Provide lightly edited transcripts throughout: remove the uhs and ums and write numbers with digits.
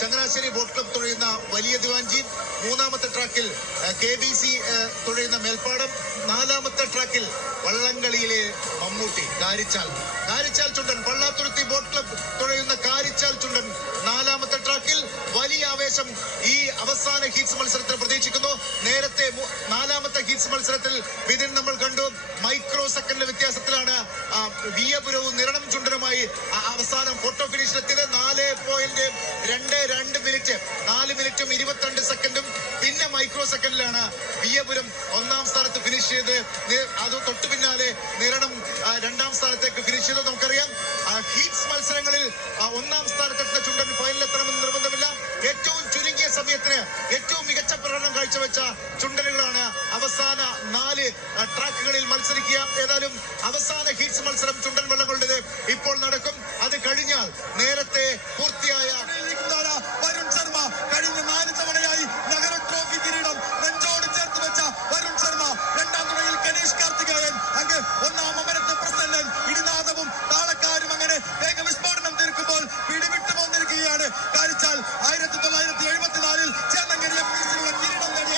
Changanassery boat club തുഴയുന്ന വലിയ ദിവാൻജി, മൂന്നാമത്തെ ട്രാക്കിൽ KBC തുഴയുന്ന മേൽപ്പാടം, നാലാമത്തെ ട്രാക്കിൽ വള്ളംകളിയിലെ മമ്മൂട്ടി കാരിച്ചാൽ ചുണ്ടൻ, പള്ളാത്തുരുത്തി ബോട്ട് ക്ലബ് തുഴയുന്ന കാരിച്ചാൽ ചുണ്ടൻ നാലാമത്തെ ട്രാക്കിൽ. വലിയ ആവേശം ഈ അവസാന ഹീറ്റ്സ് മത്സരത്തിൽ പ്രതീക്ഷിക്കുന്നു. നേരത്തെ നാലാമത്തെ ഹീറ്റ്സ് മത്സരത്തിൽ വിധിൻ നമ്മൾ കണ്ടു, മൈക്രോ സെക്കൻഡിലെ വ്യത്യാസത്തിലാണ് വിയപുരവും നിരണം ചുണ്ടനുമായി അവസാനം ഫോട്ടോ ഫിനിഷിലെത്തിയത്. 4.22 4 മിനിറ്റും 22 സെക്കൻഡും. പിന്നെ മൈക്രോ സെക്കൻഡിലാണ് വിയപുരം ഒന്നാം സ്ഥാനത്ത് ഫിനിഷ് ചെയ്ത്. അത് തൊട്ടു പിന്നാലെ നിരണം രണ്ടാം സ്ഥാനത്തേക്ക് ഫിനിഷ് ചെയ്തു. നമുക്കറിയാം ഹീറ്റ്സ് മത്സരങ്ങളിൽ ഒന്നാം സ്ഥാനത്തെത്തുന്ന ചുണ്ടൻ ഫൈനലിലെത്തണമെന്ന് നിർബന്ധമില്ല. ഏറ്റവും ചുരുങ്ങിയ സമയത്തിന് ഏറ്റവും മികച്ച പ്രകടനം കാഴ്ചവെച്ച ചുണ്ടനുകളാണ് അവസാന 4 ട്രാക്കുകളിൽ മത്സരിക്കുക. ഏതായാലും അവസാന ഹീറ്റ്സ് മത്സരം ചുണ്ടൻ വള്ളങ്ങളുടേത് ഇപ്പോൾ നടക്കും. അത് കഴിഞ്ഞാൽ നേരത്തെ പൂർത്തിയായ വരുൺ ശർമ്മ കഴിഞ്ഞ 4 തവണയായി നഗര ട്രോഫി കിരീടം നെഞ്ചോട് ചേർത്ത് വെച്ച വരുൺ ശർമ്മ, രണ്ടാം തുണയിൽ ഗണേഷ് കാർത്തികേയൻ, അങ്ങ് ഒന്നാം അമരത്ത് പ്രസന്നൻ. ഇടിനാദവും താളക്കാരും അങ്ങനെ വേഗവിസ്ഫോടനം തീർക്കുമ്പോൾ പിടിവിട്ടു പോന്നിരിക്കുകയാണ് കാരിച്ചാൽ. 1974 ചേന്നങ്കരി എംപിസിലുള്ള കിരീടം നേടിയ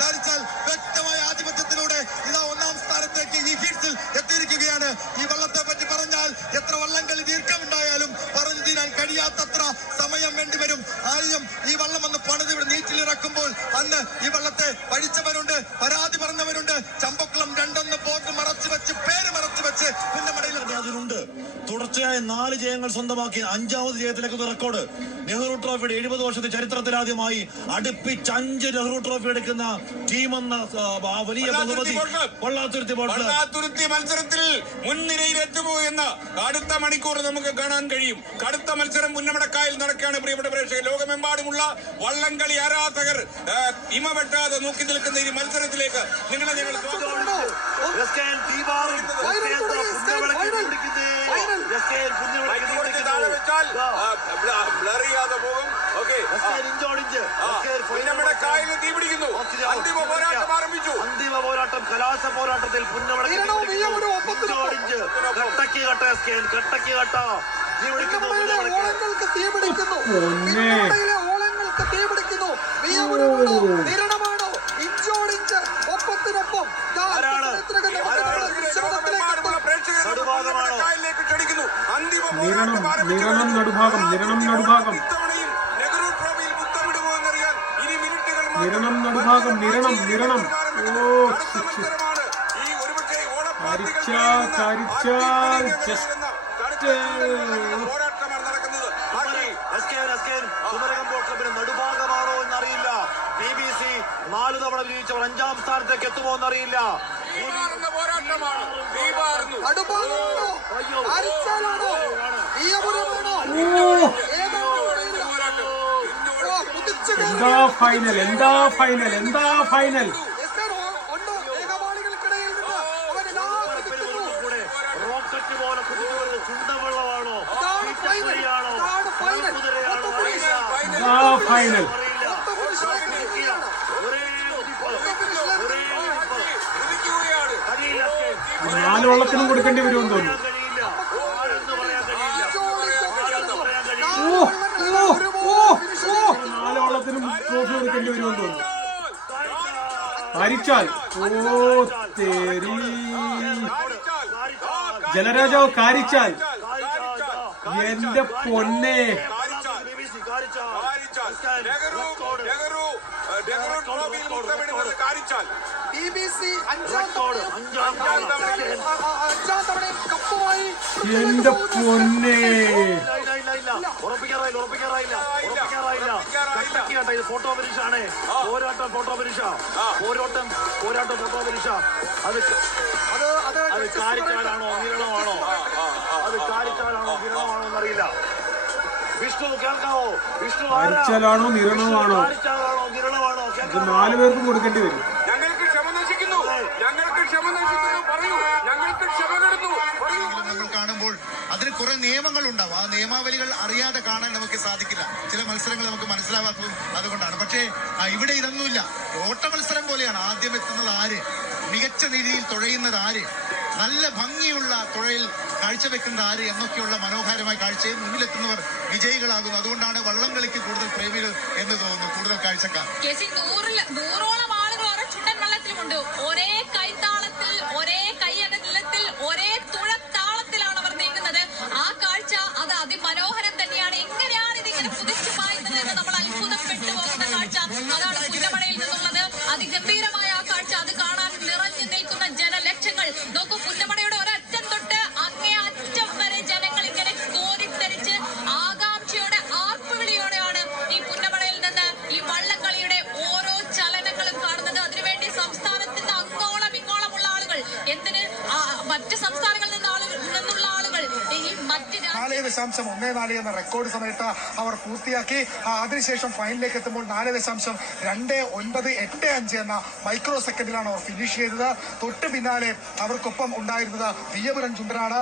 കാരിച്ചാൽ വ്യക്തമായ ആധിപത്യത്തിലൂടെ ഇതാ ഒന്നാം സ്ഥാനത്തേക്ക് ഈ ഹീറ്റ്സിൽ എത്തിയിരിക്കുകയാണ്. ഈ വള്ളത്തെ പറ്റി പറഞ്ഞാൽ എത്ര വള്ളംകളി ദീർഘമുണ്ടായാലും പറഞ്ഞു തീരാൻ കഴിയാത്തത്ര സമയം വേണ്ടിവരും. ആദ്യം ഈ വള്ളം ഒന്ന് പണിത് ഇവിടെ നീറ്റിലിറക്കുമ്പോൾ അന്ന് ഈ വള്ളത്തെ പഴിച്ചവരുണ്ട്, പരാതി പറഞ്ഞവരുണ്ട്. ചമ്പക്കുളം 2-1 ബോർഡ് മറച്ചു വെച്ച്, പേര് മറച്ചു വെച്ച് പുന്നമടയിൽ അതിനുണ്ട്. തുടർച്ചയായ 4 ജയങ്ങൾ സ്വന്തമാക്കി 5ാമത് ജയത്തിലേക്ക് റെക്കോർഡ്. നെഹ്റു ട്രോഫിയുടെ 70 വർഷത്തെ ചരിത്രത്തിലാദ്യമായി അടുപ്പിച്ച് 5 നെഹ്റു ട്രോഫി എടുക്കുന്ന ടീമെന്ന വലിയ ബഹുമതി പള്ളാത്തുരുത്തി മത്സരത്തിൽ മുൻനിരയിലെത്തുമോ എന്ന് അടുത്ത മണിക്കൂർ നമുക്ക് കാണാൻ കഴിയും. കടുത്ത മത്സരം പുന്നമടക്കായൽ നടക്കുകയാണ്. പ്രിയപ്പെട്ട പ്രേക്ഷകർ, ലോകമെമ്പാടുമുള്ള വള്ളംകളി ആരാധകർ ഇമവെട്ടാതെ നോക്കി നിൽക്കുന്ന ഈ മത്സരത്തിലേക്ക് നിങ്ങളെ ഞങ്ങൾ തീ പിടിക്കുന്നു. അന്തിമ പോരാട്ടം ആരംഭിച്ചു. അന്തിമ പോരാട്ടം, കലാശ പോരാട്ടത്തിൽ പുന്നമടക്ക് നിരണം നടുഭാഗം നടുഭാഗമാണോ എന്നറിയില്ല. BBC 4 തവണ വിജയിച്ചവർ 5ാം സ്ഥാനത്തേക്ക് എത്തുമോ എന്നറിയില്ല. എന്താ ഫൈനൽ റോക്കറ്റ് പോലെ കുതിച്ചുവരുന്ന ചുണ്ടവെള്ളമാണോ, ഫൈനൽ 4 വള്ളത്തിനും കൊടുക്കേണ്ടി വരുമെന്ന് തോന്നുന്നു. 4 വള്ളത്തിനും ട്രോഫി കൊടുക്കേണ്ടി വരുമെന്ന് തോന്നുന്നു. കാരിച്ചാൽ ജലരാജാവ് കാരിച്ചാൽ, എന്റെ പൊന്നെ. എന്റെ പൊന്നെ, ഫോട്ടോ പരീക്ഷയാണ്. പോരാട്ടം ഫോട്ടോ പരീക്ഷ. അത് കാരിച്ചാലാണോ വിരളമാണോ? എന്നറിയില്ല. വിഷ്ണു കേൾക്കാവോ? കാരിച്ചാലാണോ നിരണമാണോ? ഇത് 4 പേർക്കും കൊടുക്കേണ്ടി വരും. ഞങ്ങൾക്ക് ക്ഷമ നശിക്കുന്നു. പറയൂ, ഞങ്ങൾക്ക് ക്ഷമ കെടുന്നു. നമ്മൾ കാണുമ്പോൾ അതിന് കുറെ നിയമങ്ങളുണ്ടാവും. ആ നിയമാവലികൾ അറിയാതെ കാണാൻ നമുക്ക് സാധിക്കില്ല. ചില മത്സരങ്ങൾ നമുക്ക് മനസ്സിലാവാത്തതും അതുകൊണ്ടാണ്. പക്ഷേ ഇവിടെ ഇതൊന്നുമില്ല. ഓട്ട മത്സരം പോലെയാണ്. ആദ്യം എത്തുന്നത് ആര്, മികച്ച രീതിയിൽ തുഴയുന്നത് ആര്, നല്ല ഭംഗിയുള്ള തുഴയിൽ കാഴ്ചവെക്കുന്ന ആര് എന്നൊക്കെയുള്ള മനോഹരമായ കാഴ്ചയിൽ മുന്നിലെത്തുന്നവർ വിജയികളാകുന്നു. അതുകൊണ്ടാണ് വള്ളംകളിക്ക് കൂടുതൽ പ്രേമികൾ എന്ന് തോന്നുന്നു, കൂടുതൽ കാഴ്ചക്കാർ. നൂറോളം ആളുകൾ ഓരോ ചുണ്ടൻ വള്ളത്തിലുമുണ്ട്. ഒരേ കൈത്താളത്തിൽ, ഒരേ കൈയടലത്തിൽ, ഒരേ തുഴത്താളത്തിലാണ് അവർ നീങ്ങുന്നത്. ആ കാഴ്ച അത് അതിമനോഹരം തന്നെയാണ്. എങ്ങനെയാണ് ഇതിങ്ങനെ കുതിച്ചു പായുന്നത് എന്ന് നമ്മൾ അത്ഭുതപ്പെട്ടു പോകുന്ന കാഴ്ച അതാണ് പുന്നമടയിൽ നിന്നുള്ളത്. അതിഗംഭീരമായ ആ കാഴ്ച, അത് കാണാൻ നിറഞ്ഞു നിൽക്കുന്ന ജനലക്ഷങ്ങൾ. നോക്കൂ, പുന്നമടയുടെ ഒരറ്റം തൊട്ട് അങ്ങേ അറ്റം വരെ ജനങ്ങൾ ഇങ്ങനെ കോരിത്തരിച്ച് ആകാംക്ഷയോടെ ആർപ്പുവിളിയോടെയാണ് ഈ പുന്നമടയിൽ നിന്ന് ഈ വള്ളംകളിയുടെ ഓരോ ചലനങ്ങളും കാണുന്നത്. അതിനുവേണ്ടി സംസ്ഥാനത്തിന്റെ അങ്ങോളം ഇങ്ങോളമുള്ള ആളുകൾ, എന്തിന് മറ്റ് സംസ്ഥാനങ്ങളിൽ നിന്നുള്ള ആളുകൾ ഈ മറ്റ് 4.14 എന്ന റെക്കോർഡ് സമയത്ത് അവർ പൂർത്തിയാക്കി. അതിനുശേഷം ഫൈനലിലേക്ക് എത്തുമ്പോൾ 4.2985 എന്ന മൈക്രോ സെക്കൻഡിലാണ് അവർ ഫിനിഷ് ചെയ്തത്. തൊട്ട് പിന്നാലെ അവർക്കൊപ്പം ഉണ്ടായിരുന്നത് വിയപുരം ചുണ്ടനാണ്.